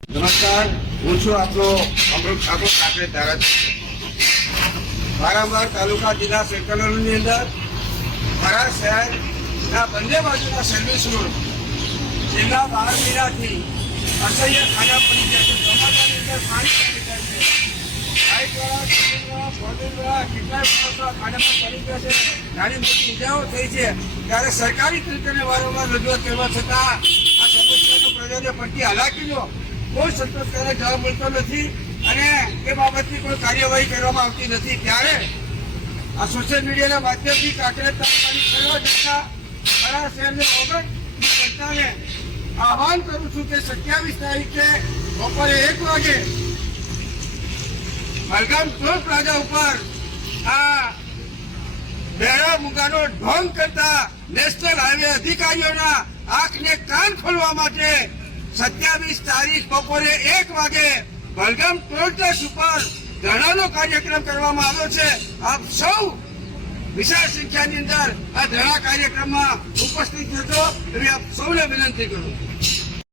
નમસ્કાર હું છું આપનો અમૃત ઠાકોર કાકરે ધારાસભ્ય વારંવાર તાલુકા જિલ્લા સંકલનની અંદર થરાદ શહેરના બંને બાજુના સર્વિસ રોડ છેલ્લા બાર મહિનાથી અસહ્ય ખાના પડી ગયા છે. ચોમાસાની અંદર પાણી પડી ગયા છે. બાઇક વાળા, સ્કૂટર વાળા, ફોર વ્હીલ વાળા, કેટલાય માણસો ખાડામાં પડી ગયા છે. નાની મોટી ઇજાઓ થઈ છે. ત્યારે સરકારી તંત્રને વારંવાર રજૂઆત કરવા છતાં આ સમસ્યાનો પ્રજાને પડતી હાલાકીનો કોઈ સંતોષકારક જવાબ મળતો નથી અને એ બાબતની કોઈ કાર્યવાહી કરવામાં આવતી નથી. ત્યારે આ સોશિયલ મીડિયાના માધ્યમથી કાંકરેજ તાલુકાની સર્વ જનતા ખરા શહેરને ઓગણ જનતાને આહવાન કરું છું કે સત્યાવીસ તારીખે બપોરે એક વાગે મલગામ ચોક પ્લાઝા ઉપર આ બેરા મુગાનો ઢોંગ કરતા નેશનલ હાઈવે અધિકારીઓના આંખને કાન ખોલવા માટે સત્યાવીસ તારીખ બપોરે એક વાગે બલગામ ટોલ ટ્રસ્ટ ઉપર ધરણાનો કાર્યક્રમ કરવામાં આવ્યો છે. આપ સૌ વિશાળ સંખ્યાની અંદર આ ધરણા કાર્યક્રમમાં ઉપસ્થિત થશો એવી આપ સૌને વિનંતી કરું